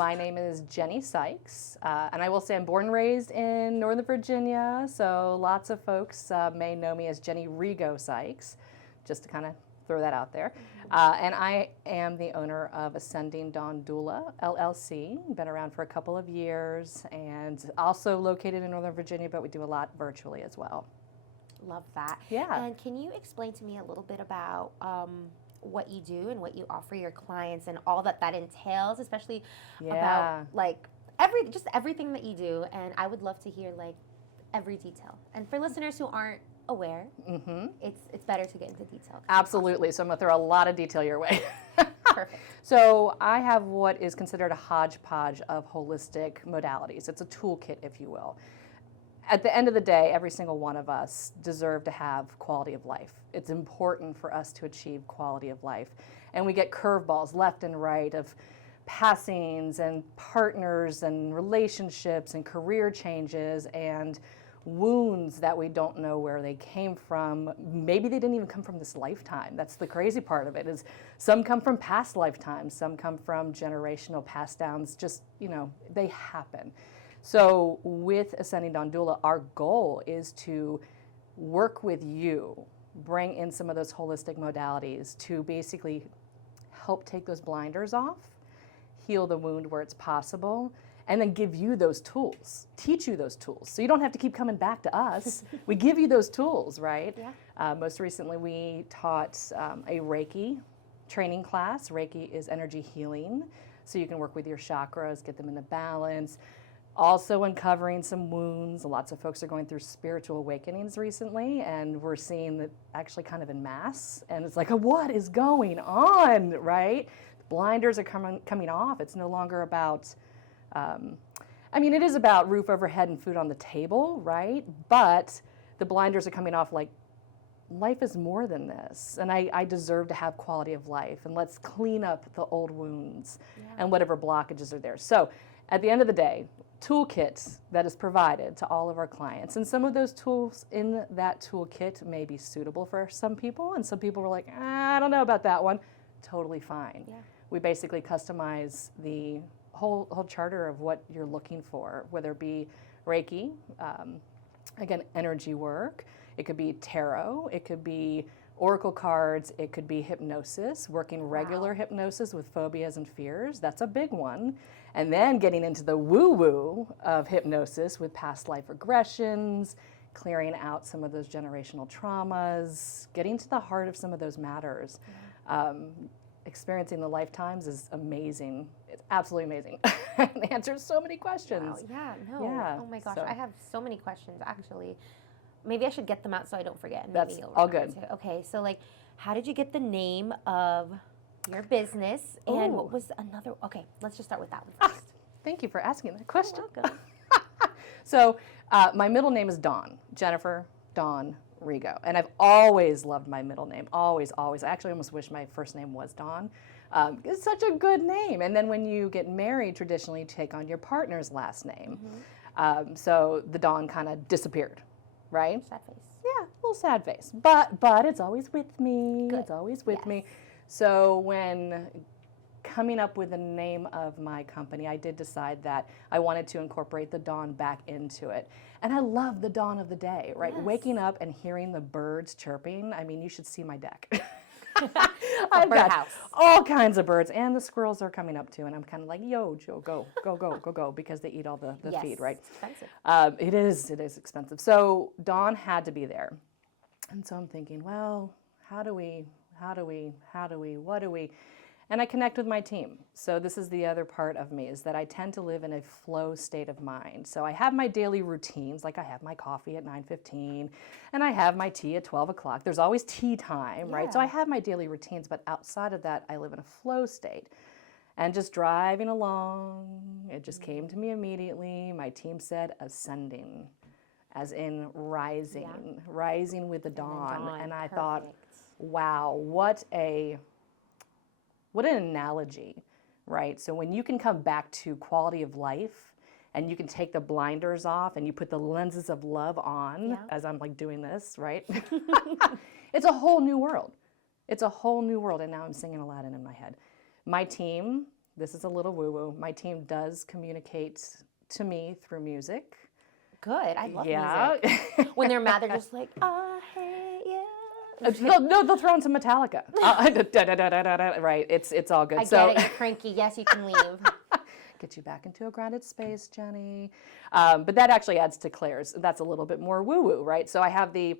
My name is Jennie Sikes, and I will say I'm born and raised in Northern Virginia, so lots of folks may know me as Jennie Rigo Sikes, just to kind of throw that out there. And I am the owner of Ascending Dawn Doula LLC. Been around for a couple of years and also located in Northern Virginia, but we do a lot virtually as well. Love that. Yeah. And can you explain to me a little bit about what you do and what you offer your clients and all that entails, especially about like everything that you do? And I would love to hear like every detail. And for listeners who aren't aware, it's better to get into detail. Absolutely. So I'm going to throw a lot of detail your way. Perfect. So I have what is considered a hodgepodge of holistic modalities. It's a toolkit, if you will. At the end of the day, every single one of us deserve to have quality of life. It's important for us to achieve quality of life. And we get curveballs left and right of passings and partners and relationships and career changes and wounds that we don't know where they came from. Maybe they didn't even come from this lifetime. That's the crazy part of it, is some come from past lifetimes, some come from generational pass downs, just, they happen. So with Ascending Dawn Doula, our goal is to work with you, bring in some of those holistic modalities to basically help take those blinders off, heal the wound where it's possible, and then give you those tools, teach you those tools. So you don't have to keep coming back to us. We give you those tools, right? Yeah. Most recently, we taught a Reiki training class. Reiki is energy healing, so you can work with your chakras, get them into balance. Also uncovering some wounds. Lots of folks are going through spiritual awakenings recently, and we're seeing that actually kind of en masse. And it's like, what is going on, right? Blinders are coming off. It's no longer about, it is about roof overhead and food on the table, right? But the blinders are coming off like, life is more than this, and I deserve to have quality of life, and let's clean up the old wounds and whatever blockages are there. So at the end of the day, toolkit that is provided to all of our clients. And some of those tools in that toolkit may be suitable for some people, and some people were like, I don't know about that one. Totally fine. Yeah. We basically customize the whole charter of what you're looking for, whether it be Reiki, again, energy work, it could be tarot, it could be oracle cards, it could be hypnosis, working regular hypnosis with phobias and fears. That's a big one. And then getting into the woo-woo of hypnosis with past life regressions, clearing out some of those generational traumas, getting to the heart of some of those matters. Experiencing the lifetimes is amazing. It's absolutely amazing. It answers so many questions. Wow. Yeah. Oh my gosh, I have so many questions actually. Maybe I should get them out so I don't forget. And that's all good. Okay, so like, how did you get the name of your business? And what was another? Okay, let's just start with that one first. Thank you for asking that question. You're welcome. So my middle name is Dawn, Jennifer Dawn Rigo. And I've always loved my middle name, always, always. I actually almost wish my first name was Dawn. It's such a good name. And then when you get married, traditionally you take on your partner's last name. So the Dawn kind of disappeared. Right? Sad face. Yeah, a little sad face. But it's always with me. Good. It's always with me. So when coming up with the name of my company, I did decide that I wanted to incorporate the dawn back into it. And I love the dawn of the day, right? Yes. Waking up and hearing the birds chirping. You should see my deck. I've got all kinds of birds, and the squirrels are coming up too, and I'm kind of like, yo, Joe, go, because they eat all the feed, right? It's expensive. It is expensive. So dawn had to be there. And so I'm thinking, well, what do we? And I connect with my team. So this is the other part of me, is that I tend to live in a flow state of mind. So I have my daily routines, like I have my coffee at 9:15, and I have my tea at 12 o'clock. There's always tea time, right? So I have my daily routines, but outside of that, I live in a flow state. And just driving along, it just came to me immediately. My team said ascending, as in rising, rising with the dawn. And I thought, wow, what an analogy, right? So when you can come back to quality of life and you can take the blinders off and you put the lenses of love on, as I'm like doing this, right? It's a whole new world. It's a whole new world. And now I'm singing Aladdin in my head. My team This is a little woo-woo. My team does communicate to me through music. Good. I love music. When they're mad, they're just like, I hate you. They'll throw in some Metallica. Right. It's all good. I get it. You're cranky. Yes, you can leave. Get you back into a grounded space, Jenny. But that actually adds to Claire's. That's a little bit more woo-woo, right? So I have the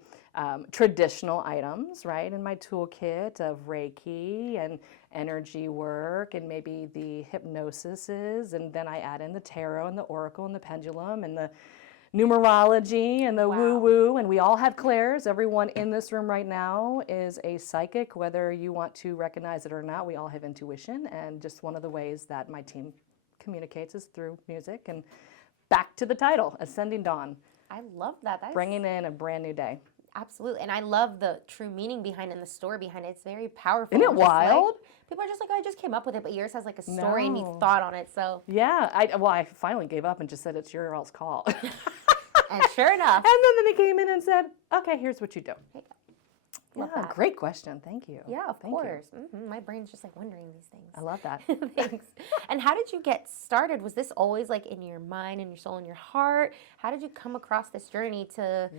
traditional items, right, in my toolkit of Reiki and energy work and maybe the hypnosises, and then I add in the tarot and the oracle and the pendulum and the numerology and the woo-woo, and we all have Claire's. Everyone in this room right now is a psychic, whether you want to recognize it or not. We all have intuition, and just one of the ways that my team communicates is through music. And back to the title, Ascending Dawn. I love that. That's bringing in a brand new day. Absolutely. And I love the true meaning behind it and the story behind it. It's very powerful. Isn't it wild? People are just like, oh, I just came up with it, but yours has like a story and you thought on it. So yeah, I finally gave up and just said it's your all's call. And sure enough. And then they came in and said, okay, here's what you do. Love that. Great question. Thank you. Yeah, of course. Mm-hmm. My brain's just like wondering these things. I love that. Thanks. And how did you get started? Was this always like in your mind and your soul and your heart? How did you come across this journey to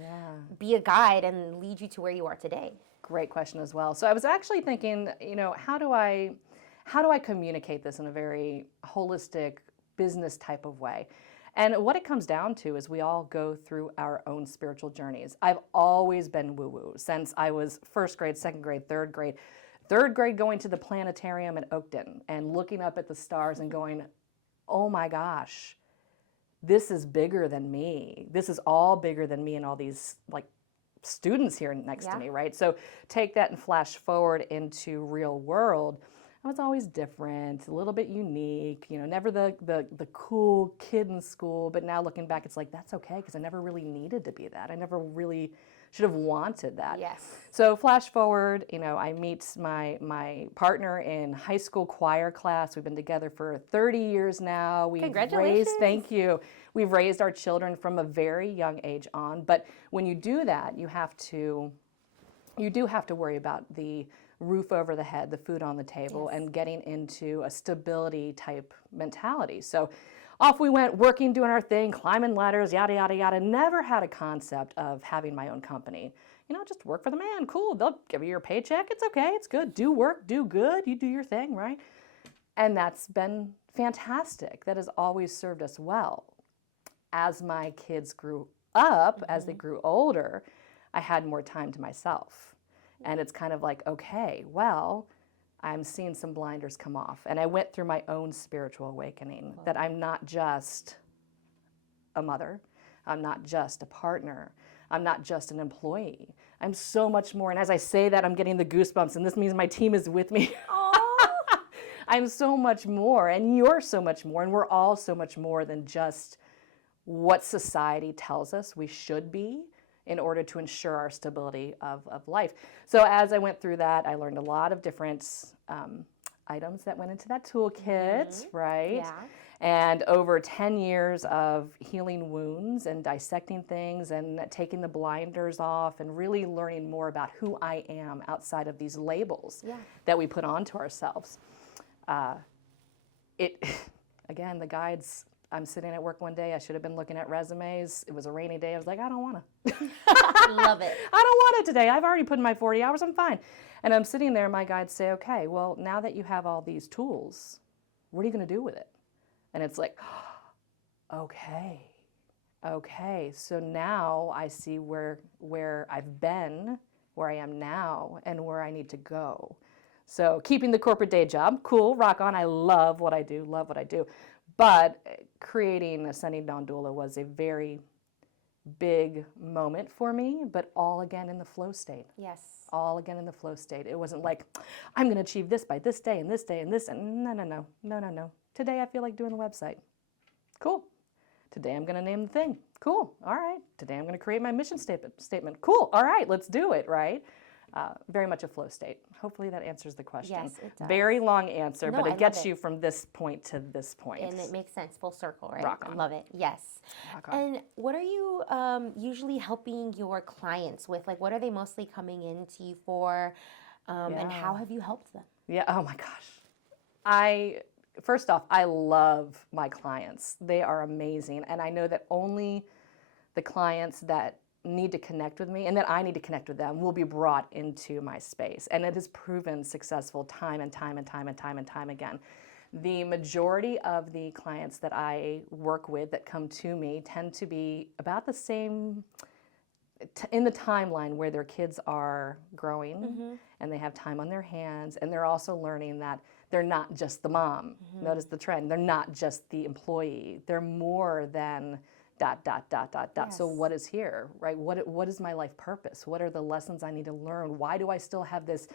be a guide and lead you to where you are today? Great question as well. So I was actually thinking, how do I communicate this in a very holistic business type of way? And what it comes down to is we all go through our own spiritual journeys. I've always been woo-woo since I was first grade, second grade, third grade. Third grade going to the planetarium in Oakton and looking up at the stars and going, oh my gosh, this is bigger than me. This is all bigger than me and all these like students here next to me, right? So take that and flash forward into real world. I was always different, a little bit unique, never the cool kid in school, but now looking back, it's like, that's okay, because I never really needed to be that. I never really should have wanted that. Yes. So flash forward, I meet my partner in high school choir class. We've been together for 30 years now. Congratulations. Thank you. We've raised our children from a very young age on, but when you do that, you do have to worry about the roof over the head, the food on the table, and getting into a stability type mentality. So off we went, working, doing our thing, climbing ladders, yada, yada, yada. Never had a concept of having my own company. Just work for the man. Cool. They'll give you your paycheck. It's okay. It's good. Do work. Do good. You do your thing, right? And that's been fantastic. That has always served us well. As my kids grew up, as they grew older, I had more time to myself. And it's kind of like, okay, well, I'm seeing some blinders come off. And I went through my own spiritual awakening that I'm not just a mother. I'm not just a partner. I'm not just an employee. I'm so much more. And as I say that, I'm getting the goosebumps. And this means my team is with me. I'm so much more. And you're so much more. And we're all so much more than just what society tells us we should be in order to ensure our stability of life. So as I went through that, I learned a lot of different items that went into that toolkit, right? Yeah. And over 10 years of healing wounds and dissecting things and taking the blinders off and really learning more about who I am outside of these labels that we put onto ourselves. Again, the guides, I'm sitting at work one day, I should have been looking at resumes. It was a rainy day. I was like, I don't want to. Love it. I don't want it today. I've already put in my 40 hours. I'm fine. And I'm sitting there, my guides say, okay, well, now that you have all these tools, what are you going to do with it? And it's like, okay. So now I see where I've been, where I am now, and where I need to go. So keeping the corporate day job, cool, rock on. I love what I do. But creating Ascending Dawn Doula was a very big moment for me, but all again in the flow state. Yes. All again in the flow state. It wasn't like, I'm going to achieve this by this day and this day and this. And no. Today I feel like doing the website. Cool. Today I'm going to name the thing. Cool. All right. Today I'm going to create my mission statement. Cool. All right. Let's do it. Right. Very much a flow state. Hopefully that answers the question. Yes, it does. Very long answer, No, but it I gets love it. you from this point to this point. And it makes sense, full circle, right? Rock on. I love it. Yes. Rock on. And what are you usually helping your clients with? Like, what are they mostly coming into you for? And how have you helped them? Yeah. Oh my gosh. I first off, I love my clients. They are amazing. And I know that only the clients that need to connect with me and that I need to connect with them will be brought into my space. And it has proven successful time and time and time and time and time again. The majority of the clients that I work with that come to me tend to be about the same in the timeline where their kids are growing and they have time on their hands, and they're also learning that they're not just the mom. Notice the trend. They're not just the employee. They're more than ... Yes. So what is here, right? What is my life purpose? What are the lessons I need to learn? Why do I still have this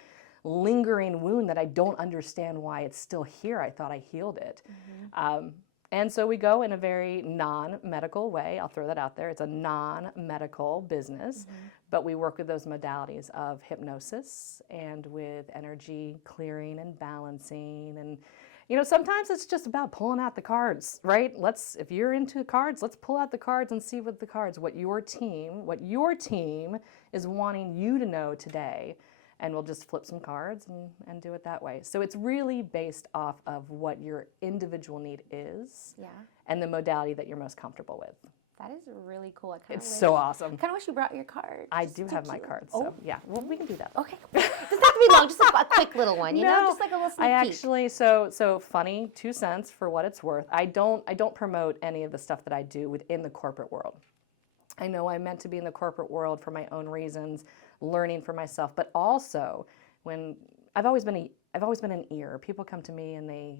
lingering wound that I don't understand why it's still here? I thought I healed it. And so we go in a very non-medical way. I'll throw that out there. It's a non-medical business, but we work with those modalities of hypnosis and with energy clearing and balancing. And, you know, sometimes it's just about pulling out the cards, right? If you're into cards, let's pull out the cards and see what your team is wanting you to know today. And we'll just flip some cards and do it that way. So it's really based off of what your individual need is and the modality that you're most comfortable with. That is really cool. So awesome. I kind of wish you brought your cards. I do have my cards, so yeah, well, we can do that. Okay. Doesn't have to be long, just a quick little one, you know, just like a little sneak peek. Actually, so funny, 2 cents for what it's worth. I don't promote any of the stuff that I do within the corporate world. I know I'm meant to be in the corporate world for my own reasons, learning for myself, but also when I've always been an ear. People come to me and they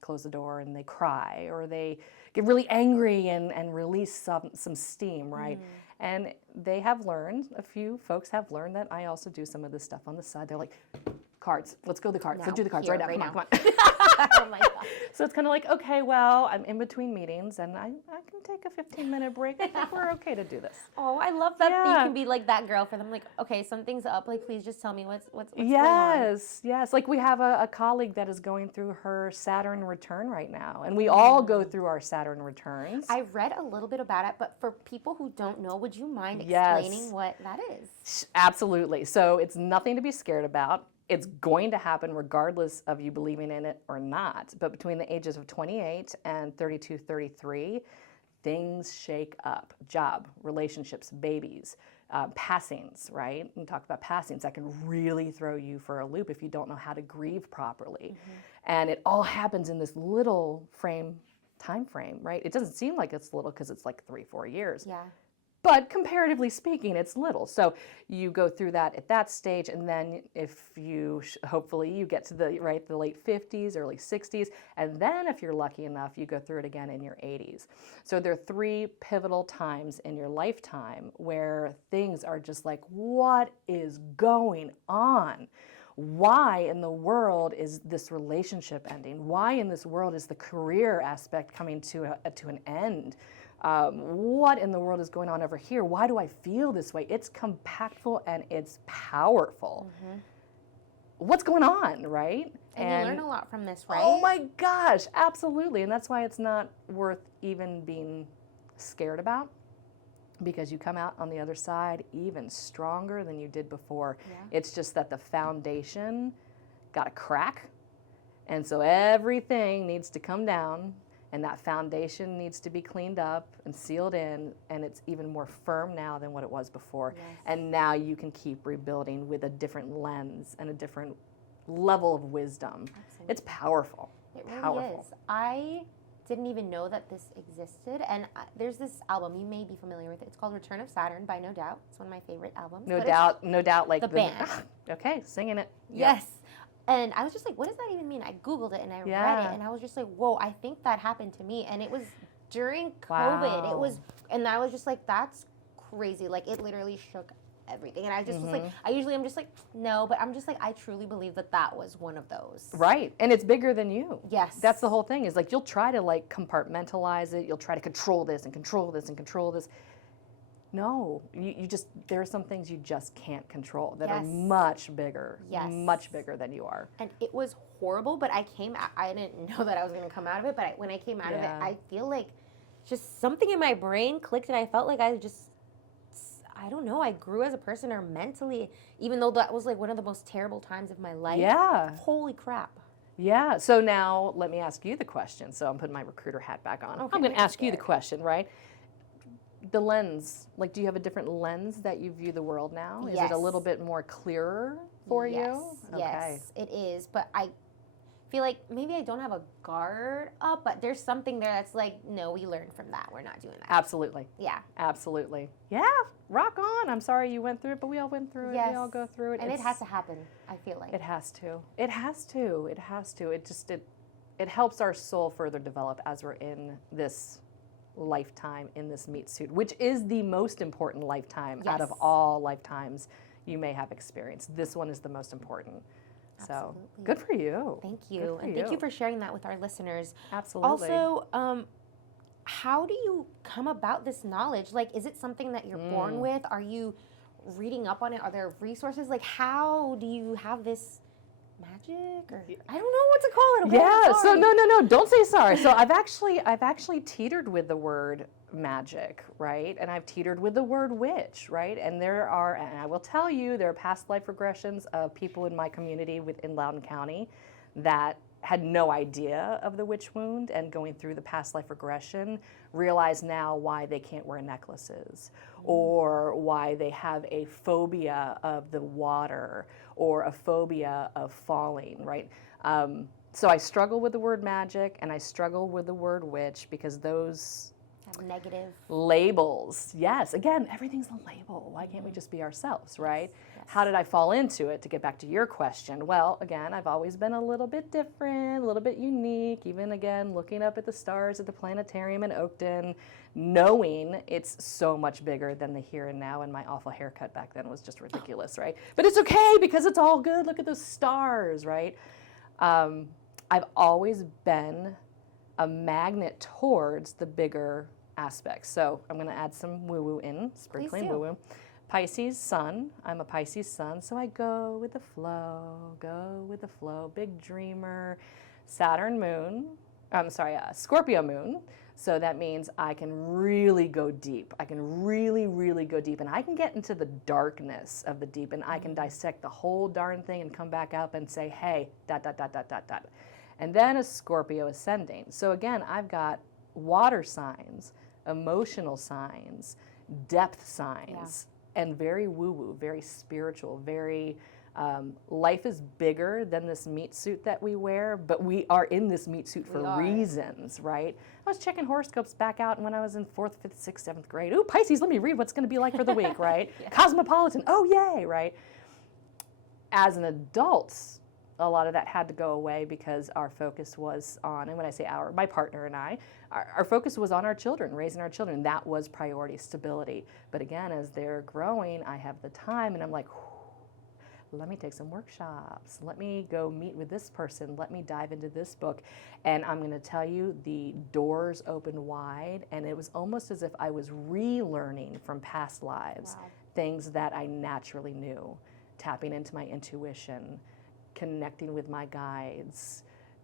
close the door and they cry, or they get really angry and release some steam, right? And they have learned, a few folks have learned that I also do some of this stuff on the side. They're like, cards, let's go to the cards. Let's do the cards right now. Come on. Oh my God. So it's kind of like, okay, well, I'm in between meetings and I can take a 15-minute break. I think we're okay to do this. Oh, I love that you can be like that girl for them. Like, okay, something's up. Like, please just tell me what's going on. Yes. Like we have a colleague that is going through her Saturn return right now. And we all go through our Saturn returns. I read a little bit about it, but for people who don't know, would you mind explaining what that is? Absolutely. So it's nothing to be scared about. It's going to happen regardless of you believing in it or not. But between the ages of 28 and 32, 33, things shake up. Job, relationships, babies, passings, right? We talk about passings. That can really throw you for a loop if you don't know how to grieve properly. And it all happens in this little time frame, right? It doesn't seem like it's little because it's like 3-4 years. Yeah. But comparatively speaking, it's little. So you go through that at that stage, and then if you, hopefully you get to the late 50s, early 60s, and then if you're lucky enough, you go through it again in your 80s. So there are 3 pivotal times in your lifetime where things are just like, what is going on? Why in the world is this relationship ending? Why in this world is the career aspect coming to an end? What in the world is going on over here? Why do I feel this way? It's compactful and it's powerful. What's going on, right? And you learn a lot from this, right? Oh my gosh, absolutely. And that's why it's not worth even being scared about, because you come out on the other side even stronger than you did before. It's just that the foundation got a crack, and so everything needs to come down. And that foundation needs to be cleaned up and sealed in, and it's even more firm now than what it was before. And now you can keep rebuilding with a different lens and a different level of wisdom. It's powerful. It really is. I didn't even know that this existed, and there's this album, you may be familiar with it. It's called Return of Saturn by No Doubt. It's one of my favorite albums. No Doubt, like the band. Okay, singing it. Yes. And I was just like, what does that even mean? I Googled it and I read it, and I was just like, whoa, I think that happened to me. And it was during COVID. And I was just like, that's crazy. Like, it literally shook everything. And I just was like, I'm just like, no, but I'm just like, I truly believe that was one of those. Right. And it's bigger than you. Yes. That's the whole thing, is like, you'll try to like compartmentalize it. You'll try to control this and control this and control this. No, you just, there are some things you just can't control that are much bigger than you are. And it was horrible, but I didn't know that I was going to come out of it, but when I came out of it, I feel like just something in my brain clicked, and I felt like I don't know, I grew as a person, or mentally, even though that was like one of the most terrible times of my life. Yeah. Holy crap. Yeah. So now let me ask you the question. So I'm putting my recruiter hat back on. Okay, I'm going to ask you the scared. question, right? The lens, like, do you have a different lens that you view the world now? Is it a Yes. little bit more clearer for you? Yes, it is. But I feel like maybe I don't have a guard up, but there's something there that's like, no, we learned from that. We're not doing that. Absolutely. Yeah. Absolutely. Yeah. Rock on. I'm sorry you went through it, but we all went through it. Yes. We all go through it. And it has to happen, I feel like. It has to. It has to. It has to. It helps our soul further develop as we're in this lifetime, in this meat suit, which is the most important lifetime out of Yes. all lifetimes you may have experienced. This one is the most important. So Absolutely. good for you. Thank you. Good for And thank you for sharing that with our listeners. Absolutely. Also, how do you come about this knowledge? Like, is it something that you're born with? Are you reading up on it? Are there resources? Like, how do you have this magic? Or I don't know what to call it. Okay? Yeah, so Sorry. no, don't say sorry. So I've actually teetered with the word magic, right? And I've teetered with the word witch, right? And and I will tell you, there are past life regressions of people in my community within Loudoun County that had no idea of the witch wound, and going through the past life regression, realize now why they can't wear necklaces, or why they have a phobia of the water, or a phobia of falling, right? So I struggle with the word magic, and I struggle with the word witch, because those Have negative. labels, yes, again, everything's a label. Why can't we just be ourselves, right? How did I fall into it? To get back to your question, well, again, I've always been a little bit different, a little bit unique, even again, looking up at the stars at the planetarium in Oakton, knowing it's so much bigger than the here and now, and my awful haircut back then was just ridiculous, right? But it's okay, because it's all good. Look at those stars, right? I've always been a magnet towards the bigger aspects. So I'm going to add some woo-woo in, sprinkling woo-woo. Pisces sun, I'm a Pisces sun, so I go with the flow, big dreamer. Saturn moon, Scorpio moon, so that means I can really go deep. I can really, really go deep, and I can get into the darkness of the deep, and I can dissect the whole darn thing and come back up and say, hey, ... And then a Scorpio ascending. So again, I've got water signs, emotional signs, depth signs, and very woo-woo, very spiritual, very, life is bigger than this meat suit that we wear, but we are in this meat suit for reasons, right? I was checking horoscopes back out when I was in 4th, 5th, 6th, 7th grade. Ooh, Pisces, let me read what's gonna be like for the week, right? Cosmopolitan, oh yay, right? As an adult, a lot of that had to go away, because our focus was on, and when I say our, my partner and I, our focus was on our children, raising our children. That was priority, stability. But again, as they're growing, I have the time, and I'm like, let me take some workshops. Let me go meet with this person. Let me dive into this book. And I'm going to tell you, the doors opened wide, and it was almost as if I was relearning from past lives, things that I naturally knew, tapping into my intuition, connecting with my guides,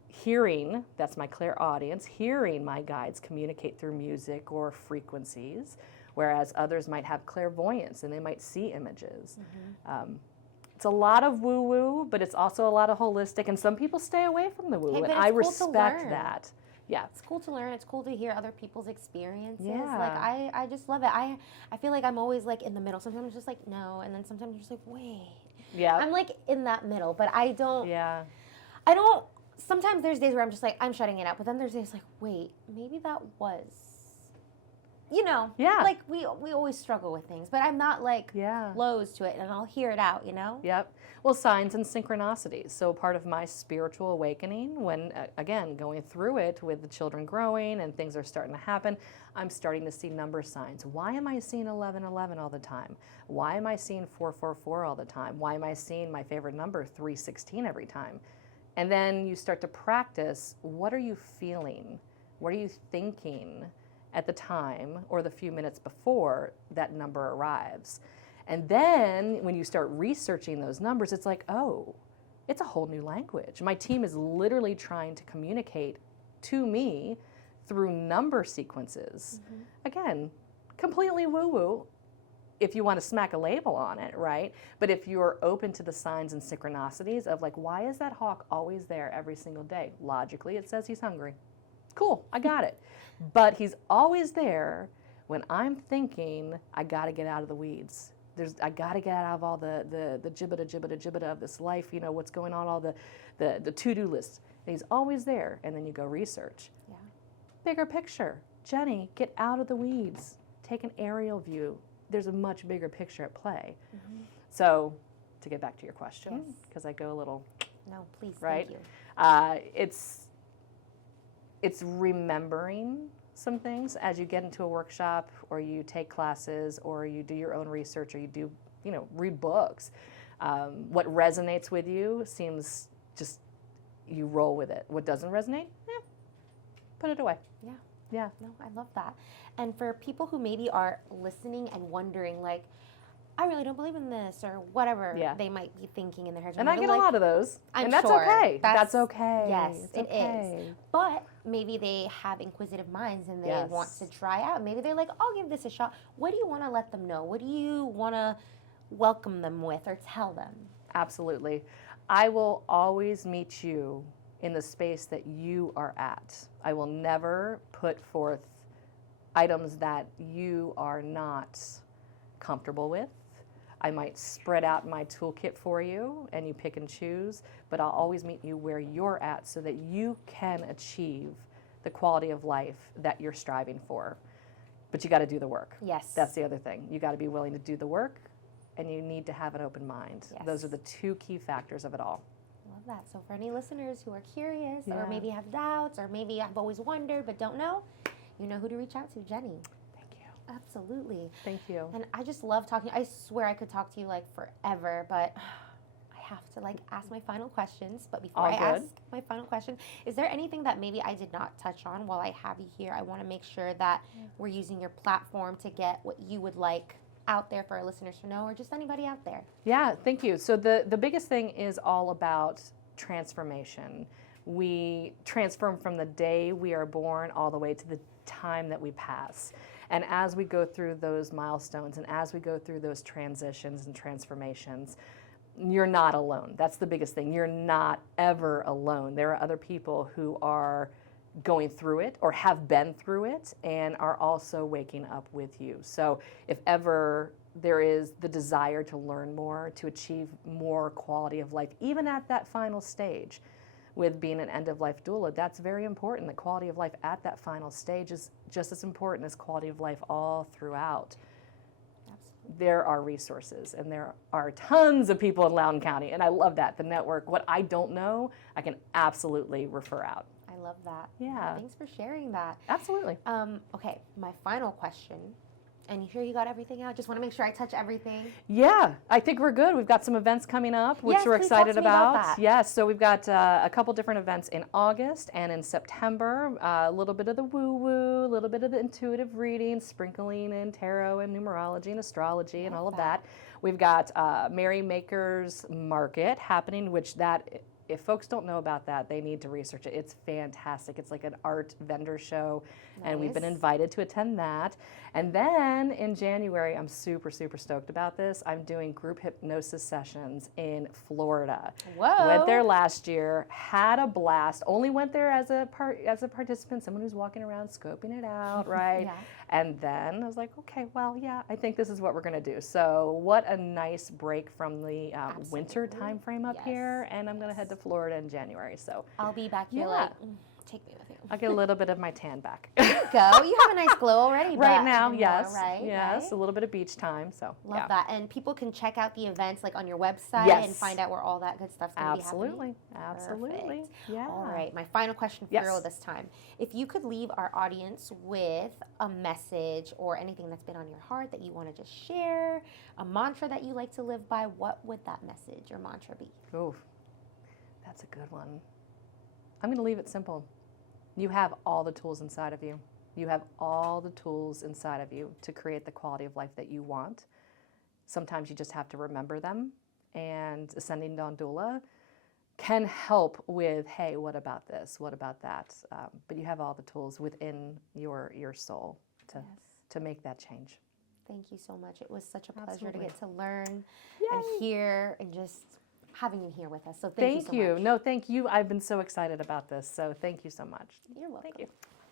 hearing, that's my clairaudience, hearing my guides communicate through music or frequencies, whereas others might have clairvoyance and they might see images. It's a lot of woo-woo, but it's also a lot of holistic, and some people stay away from the woo, and I respect that. Yeah. It's cool to learn. It's cool to hear other people's experiences. Yeah. Like, I just love it. I feel like I'm always like in the middle. Sometimes I'm just like, no, and then sometimes I'm just like, wait. Yeah. I'm like in that middle, but I don't, Yeah. sometimes there's days where I'm just like, I'm shutting it out, but then there's days like, wait, maybe that was, Yeah. like we always struggle with things, but I'm not like Yeah. closed to it, and I'll hear it out, Yep. Well, signs and synchronicities. So part of my spiritual awakening, when, again, going through it with the children growing and things are starting to happen, I'm starting to see number signs. Why am I seeing 1111 all the time? Why am I seeing 444 all the time? Why am I seeing my favorite number 316 every time? And then you start to practice, what are you feeling? What are you thinking at the time or the few minutes before that number arrives? And then when you start researching those numbers, it's like, oh, it's a whole new language. My team is literally trying to communicate to me through number sequences. Again, completely woo-woo. if you want to smack a label on it, right? But if you're open to the signs and synchronicities of like, why is that hawk always there every single day? Logically, it says he's hungry. Cool, I got it. But he's always there when I'm thinking, I got to get out of the weeds. I got to get out of all the jibbita of this life, you know, what's going on, all the to-do lists. And he's always there. And then you go research. Yeah. Bigger picture. Jennie, get out of the weeds. Take an aerial view. There's a much bigger picture at play. Mm-hmm. So, to get back to your question, because I go a little... No, please, right? Thank you. It's remembering some things as you get into a workshop, or you take classes, or you do your own research, or you do, you know, read books. What resonates with you seems just, you roll with it. What doesn't resonate, put it away. Yeah. Yeah. No, I love that. And for people who maybe are listening and wondering, like, I really don't believe in this, or whatever they might be thinking in their heads. And I get a lot of those. I'm and that's sure. okay. That's okay. Yes, it's it okay. is. But maybe they have inquisitive minds and they want to try out. Maybe they're like, I'll give this a shot. What do you want to let them know? What do you want to welcome them with or tell them? Absolutely. I will always meet you in the space that you are at. I will never put forth items that you are not comfortable with. I might spread out my toolkit for you and you pick and choose, but I'll always meet you where you're at so that you can achieve the quality of life that you're striving for. But you got to do the work. Yes. That's the other thing. You got to be willing to do the work, and you need to have an open mind. Yes. Those are the two key factors of it all. Love that. So for any listeners who are curious or maybe have doubts or maybe have always wondered but don't know, you know who to reach out to, Jennie. Absolutely. Thank you. And I just love talking. I swear I could talk to you like forever, but I have to like ask my final questions. But before I ask my final question, is there anything that maybe I did not touch on while I have you here? I want to make sure that we're using your platform to get what you would like out there for our listeners to know, or just anybody out there. Yeah, thank you. So the biggest thing is all about transformation. We transform from the day we are born all the way to the time that we pass. And as we go through those milestones and as we go through those transitions and transformations, you're not alone. That's the biggest thing. You're not ever alone. There are other people who are going through it or have been through it and are also waking up with you. So if ever there is the desire to learn more, to achieve more quality of life, even at that final stage, with being an end-of-life doula, that's very important. The quality of life at that final stage is just as important as quality of life all throughout. Absolutely. There are resources, and there are tons of people in Loudoun County, and I love that, the network. What I don't know, I can absolutely refer out. I love that. Yeah. Thanks for sharing that. Absolutely. Okay, my final question. And you sure you got everything out? Just want to make sure I touch everything. Yeah, I think we're good. We've got some events coming up, which we're excited about. Yes, so we've got a couple different events in August and in September. A little bit of the woo-woo, a little bit of the intuitive reading, sprinkling in tarot and numerology and astrology and all of that. We've got Merry Makers Market happening, which if folks don't know about that, they need to research it. It's fantastic. It's like an art vendor show, and we've been invited to attend that. And then in January, I'm super, super stoked about this. I'm doing group hypnosis sessions in Florida. Whoa. Went there last year, had a blast. Only went there as a participant, someone who's walking around scoping it out, right? And then I was like, okay, well, yeah, I think this is what we're going to do. So what a nice break from the winter time frame up here. And I'm going to head to Florida in January. So I'll be back here like, take me with you. I'll get a little bit of my tan back. There you go. You have a nice glow already. Right now, yes. Right, yes, a little bit of beach time. So love that. And people can check out the events like on your website and find out where all that good stuff's going to be happening. Absolutely. Perfect. Yeah. All right. My final question for you this time. If you could leave our audience with a message or anything that's been on your heart that you want to just share, a mantra that you like to live by, what would that message or mantra be? Ooh, that's a good one. I'm going to leave it simple. You have all the tools inside of you. You have all the tools inside of you to create the quality of life that you want. Sometimes you just have to remember them, and Ascending Dawn Doula can help with, hey, what about this? What about that? But you have all the tools within your soul to make that change. Thank you so much. It was such a pleasure Absolutely. to get to learn Yay. and hear and just having you here with us. So thank you so much. No, thank you. I've been so excited about this. So thank you so much. You're welcome. Thank you.